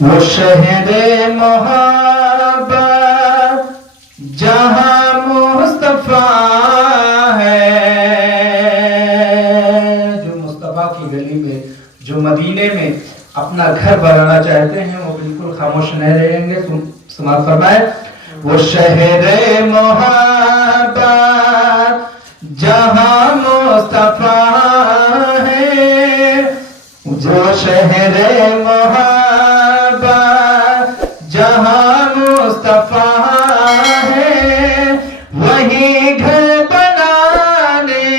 وہ شہر محبت جہاں مصطفیٰ ہے، جو مصطفیٰ کی گلی میں، جو مدینے میں اپنا گھر بنانا چاہتے ہیں وہ بالکل خاموش نہیں رہیں گے. سماعت فرمائے. وہ شہر محبت جہاں مصطفیٰ ہے، جو شہر محبت جہاں مصطفیٰ ہے، وہی گھر بنانے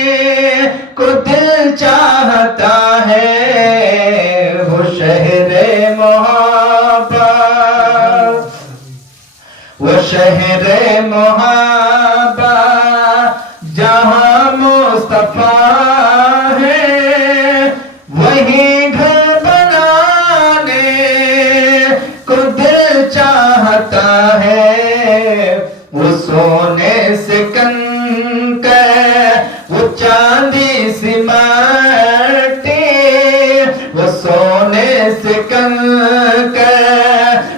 کو دل چاہتا ہے. وہ شہر محبت، وہ شہر محبت جہاں مصطفیٰ ہے، وہی گھر بنانے کو دل چاہتا ہے. وہ سونے سے کنکر، وہ چاندی سی مٹی، وہ سونے سے کنکر،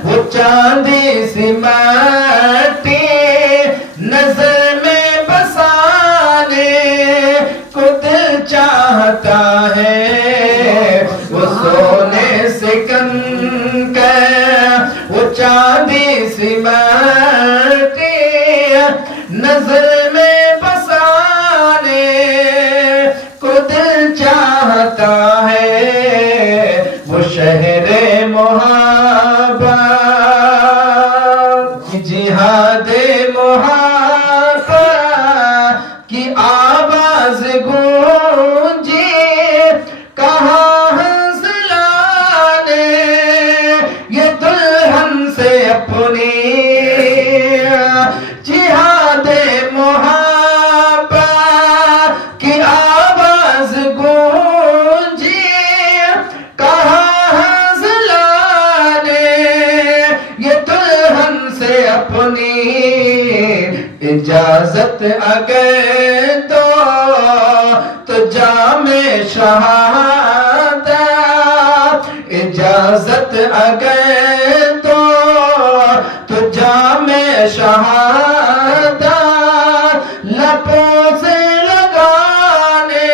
وہ چاندی سی مٹی، نظر میں بسانے کو دل چاہتا ہے. وہ سونے سے کنکر، وہ چاندی سی مٹی، نظر میں بسانے کو دل چاہتا ہے. وہ شہر محبت، جہاد محبت کی آواز گونجی، کہاں ہنس لانے یہ دلہن سے اپنی. جہاد محبت کی آواز گونجی، کہاں ہنس لانے یہ دلہن سے اپنی. اجازت اگر دو تو جام شہادت، اجازت اگر دو تو جام شہادت، لبوں سے لگانے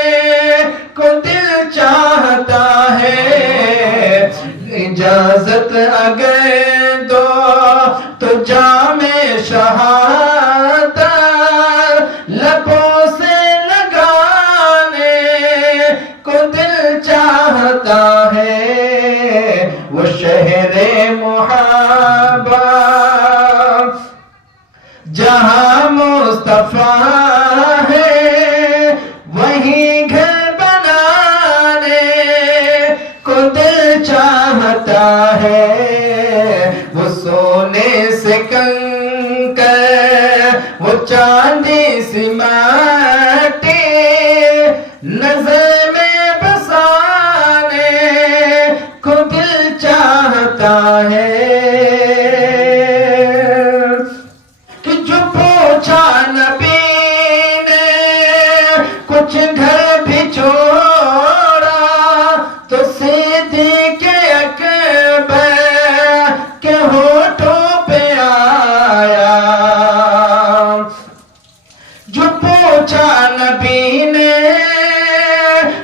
کو دل چاہتا ہے. اجازت اگر دو تو جام شہادت، لبوں سے لگانے کو دل چاہتا ہے. وہ شہر محبت جہاں مصطفیٰ ہے، وہی گھر بنانے کو دل چاہتا ہے. وہ سونے سے کنکر، وہ چاندی سی مٹی، نظر میں بسانے کو دل چاہتا ہے. کہ جو پوچھا نبی نے کچھ گھر بھی چھوڑا، تو صدیق اکبر کے ہونٹوں پہ آیا. جو پوچھا نبی نے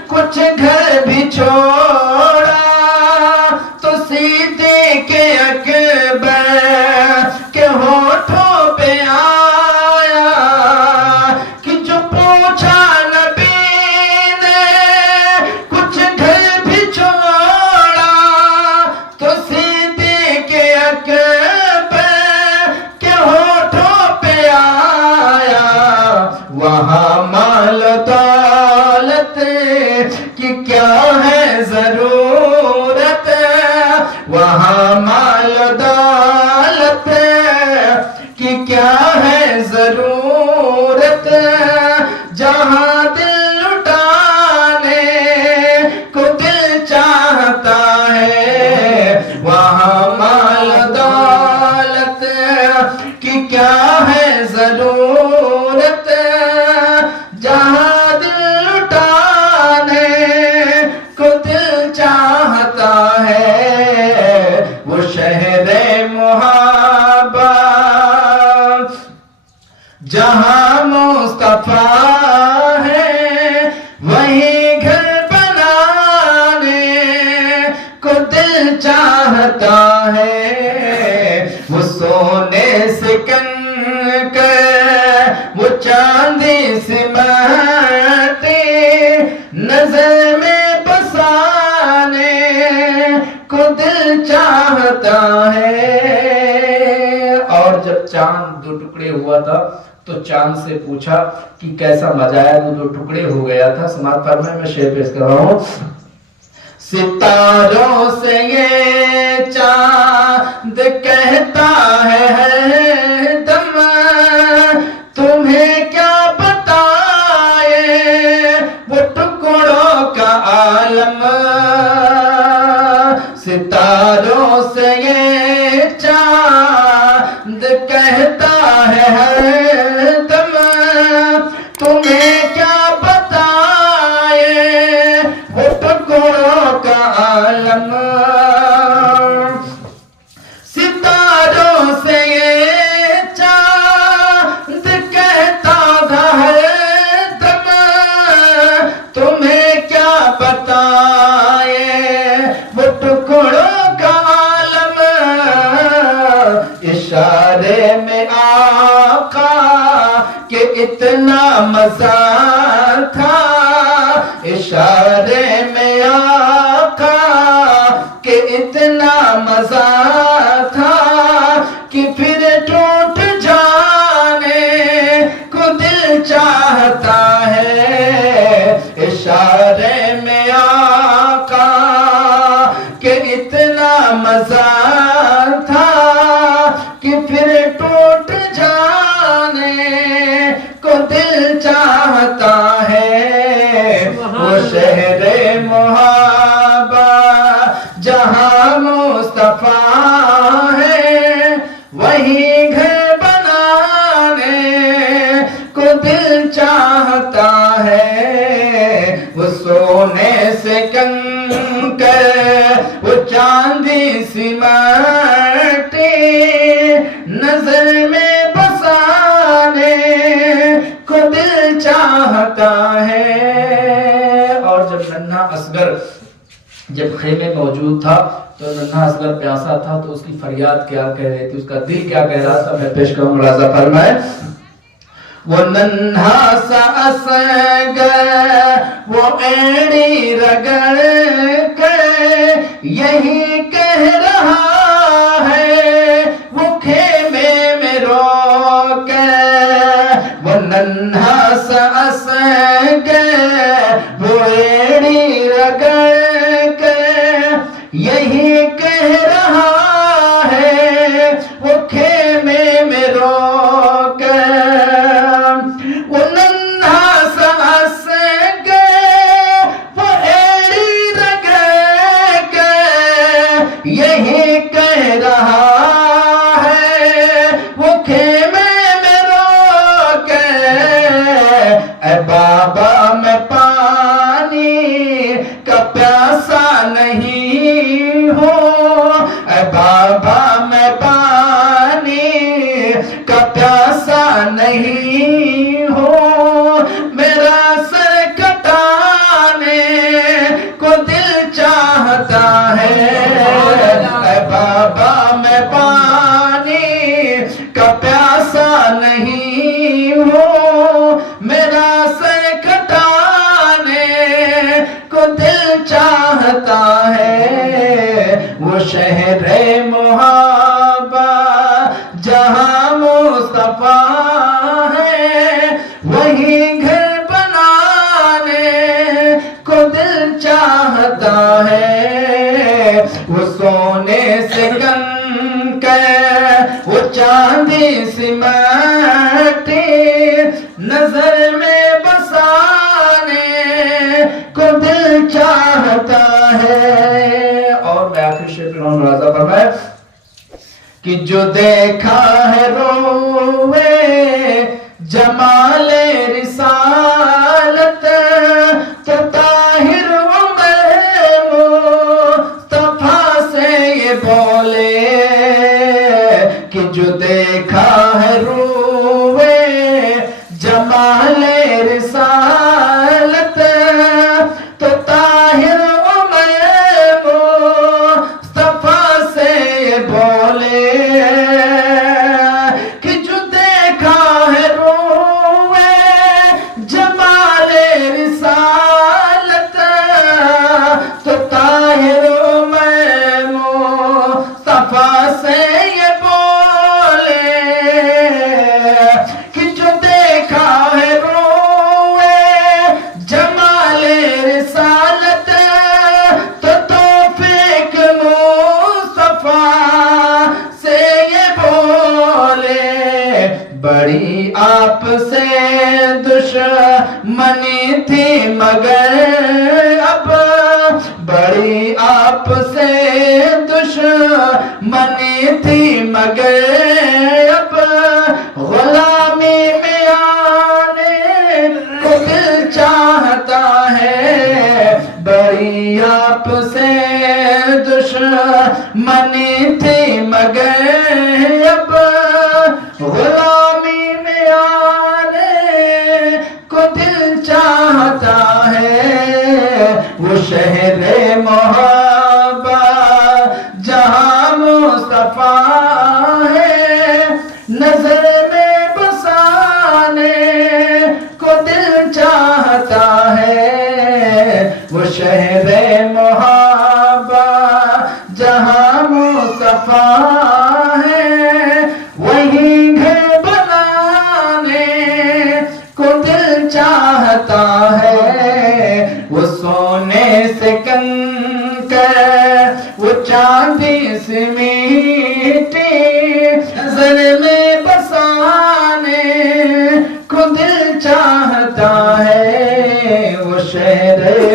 کچھ گھر بھی چھوڑا، تو صدیق اکبر کے ہونٹوں پہ آیا. کہ جو پوچھا نبی نے کچھ گھر بھی چھوڑا، تو صدیق اکبر کے ہونٹوں پہ آیا. وہاں مال دولت کی کیا ہے ضرورت، وہاں مال دولت کی کیا ہے ضرورت، جہاں دل لٹانے کو دل چاہتا ہے. وہاں مال دولت کی کیا ہے ضرورت، جہاں دل لٹانے کو دل چاہتا ہے. وہ شہر محبہ جہاں مصطفیٰ ہے وہیں گھر بنانے کو دل چاہتا ہے وہ سونے سے کن کر وہ چاندی سے ماٹی نظر میں بسانے کو دل چاہتا ہے۔ اور جب چاند دو ٹکڑے ہوا تھا تو چاند سے پوچھا کہ کیسا مزہ ہے، وہ دو ٹکڑے ہو گیا تھا۔ سماعت فرمائیں، میں شعر پیش کر رہا ہوں۔ ستاروں سے یہ چاند کہتا ہے ہر دم تمہیں کیا بتائے وہ ٹکڑوں کا عالم۔ ستاروں سے یہ چاند کہتا ہے ہر دم تمہیں کیا بتائے وہ ٹکڑوں کا عالم۔ ستاروں سے یہ چاند کہتا تھا ہر دم تمہیں کیا بتائے وہ ٹکڑوں کا عالم۔ اشارے میں آقا کہ اتنا مزہ تھا، اشارے میں آقا کہ اتنا مزہ تھا کہ پھر ٹوٹ جانے کو دل چاہتا ہے۔ اشارے میں آقا کہ اتنا مزہ تھا کہ پھر ٹوٹ جانے کو دل چاہتا ہے۔ وہ شہر محبہ جہاں مصطفیٰ ہے وہیں گھر بنانے کو دل چاہتا ہے۔ وہ سونے سے کنکر وہ چاندی سی مٹی نظر میں بسانے کو دل چاہتا ہے۔ اور جب ننھا اصغر جب خیمے میں موجود تھا تو ننھا اصغر پیاسا تھا تو اس کی فریاد کیا کہہ رہی تھی، اس کا دل کیا کہہ رہا تھا، میں پیش کروں ملاحظہ فرمائیں۔ وہ ننھا سا اصغر وہ ایڑی رگڑ کر یہی کہہ رہا ہے وہ خیمے میں رو کر۔ وہ ننھا سا اصغر وہ ایڑی رگڑ کر یہی کہہ رہا ہے وہ خیمے میں رو کر۔ وہ ننھا سا اصغر وہ ایڑی رگڑ کر یہی کہہ رہا ہے وہ خیمے میں رو کر۔ اے بابا میں پانی کا پیاسا نہیں ہوں، اے بابا میں پانی کا پیاسا نہیں ہوں، میرا سر کٹانے کو دل چاہتا ہے۔ اے بابا میں پانی کا پیاسا نہیں ہوں، میرا سر کٹانے کو دل چاہتا ہے۔ وہ شہر محبہ جہاں مصطفیٰ ہے وہیں گھر بنانے کو دل چاہتا ہے۔ وہ سونے سے کنکر وہ چاندی سی مٹی نظر میں بسانے کو دل چاہتا ہے۔ اور میں آخری شعر پہ ملاحظہ فرمائے کہ جو دیکھا ہے روئے جمال رسالت تو طاہر عمر مصطفیٰ سے یہ بول بولے کہ جو دیکھا ہے روئے جمال رسالت تو طاہر مصطفیٰ سے بولے کہ جو دیکھا ہے روئے جمال رسالت تو طاہر مصطفیٰ سے یہ بولے کہ جو دیکھا ہے روئے جمال رسالت تو توفیق مصطفیٰ سے یہ بولے بڑی آپ سے دشمنی تھی مگر اب بڑی آپ سے دشمنی تھی مگر اب غلامی میں آنے کو دل چاہتا ہے بڑی آپ سے دشمنی تھی مگر اب غلامی میں آنے کو دل چاہتا ہے وہ شہر محبت جہاں مصطفیٰ ہے نظر میں بسانے کو دل چاہتا ہے وہ شہر محبت جہاں مصطفیٰ ہے وہیں گھر بنانے کو دل چاہتا ہے وہ سونے سے کنکر وہ چاندی سے میٹی نظر میں بسانے کو دل چاہتا ہے وہ شہر